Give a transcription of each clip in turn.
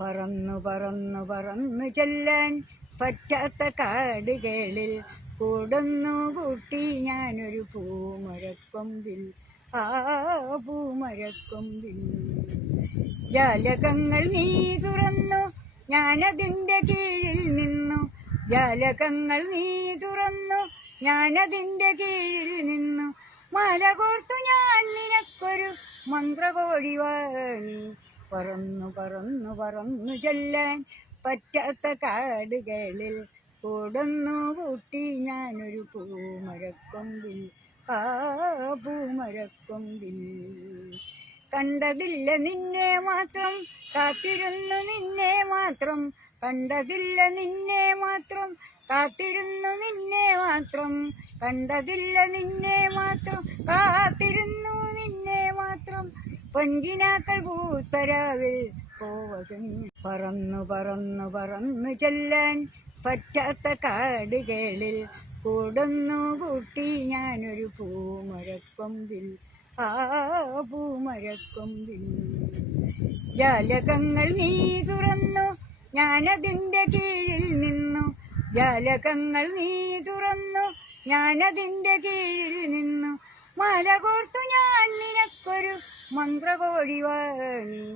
പറന്നു പറന്നു പറന്നു ചെല്ലാൻ പറ്റാത്ത കാടുകളിൽ കൂടുന്നു കൂട്ടി ഞാനൊരു പൂമരക്കൊമ്പിൽ. ആ പൂമരക്കൊമ്പിൽ ജാലകങ്ങൾ നീ തുറന്നു, ഞാനതിൻ്റെ കീഴിൽ നിന്നു. ജാലകങ്ങൾ നീ തുറന്നു, ഞാനതിൻ്റെ കീഴിൽ നിന്നു. മാല കോർത്തു ഞാൻ നിനക്കൊരു മന്ത്രകോഴി വാങ്ങി. പറന്നു പറന്നു പറന്നു ചെല്ലാൻ പറ്റാത്ത കാടുകളിൽ കൂടുന്നു കൂട്ടി ഞാനൊരു പൂമരക്കൊമ്പിൽ. ആ പൂമരക്കൊമ്പിൽ കണ്ടതില്ല നിന്നെ മാത്രം, കാത്തിരുന്നു നിന്നെ മാത്രം. കണ്ടതില്ല നിന്നെ മാത്രം, കാത്തിരുന്നു നിന്നെ മാത്രം. കണ്ടതില്ല നിന്നെ മാത്രം, കാത്തിരുന്നു നിന്നെ മാത്രം. പൊൻകിനാക്കൾ പൂത്തരാവിൽ പോവതെന്ന്. പറന്നു പറന്നു പറന്നു ചെല്ലാൻ പറ്റാത്ത കാടുകളിൽ കൂടുന്നു കൂട്ടി ഞാനൊരു പൂമരക്കൊമ്പിൽ. ആ പൂമരക്കൊമ്പിൽ ജാലകങ്ങൾ നീ തുറന്നു, ഞാനതിൻ്റെ കീഴിൽ നിന്നു. ജാലകങ്ങൾ നീ തുറന്നു, ഞാനതിൻ്റെ കീഴിൽ നിന്നു. മാല കോർത്തു ഞാൻ നിനക്കൊരു മന്ത്രകോഴി വാങ്ങി.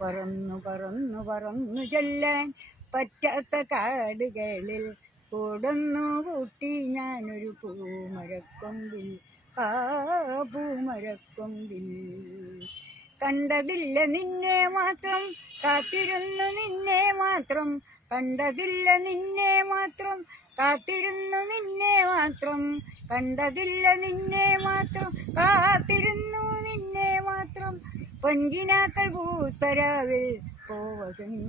പറന്നു പറന്നു പറന്നു ചെല്ലാൻ പറ്റാത്ത കാടുകളിൽ കൂടുന്നു കൂട്ടി ഞാനൊരു പൂമരക്കൊമ്പിൽ. ആ പൂമരക്കൊമ്പിൽ കണ്ടതില്ല നിന്നെ മാത്രം, കാത്തിരുന്നു നിന്നെ മാത്രം. കണ്ടതില്ല നിന്നെ മാത്രം, കാത്തിരുന്നു നിന്നെ മാത്രം. കണ്ടതില്ല നിന്നെ മാത്രം, കാത്തിരുന്നു നിന്നെ മാത്രം. പൊൻകിനാക്കൾ പൂത്തരാവിൽ പോവതെന്ന്.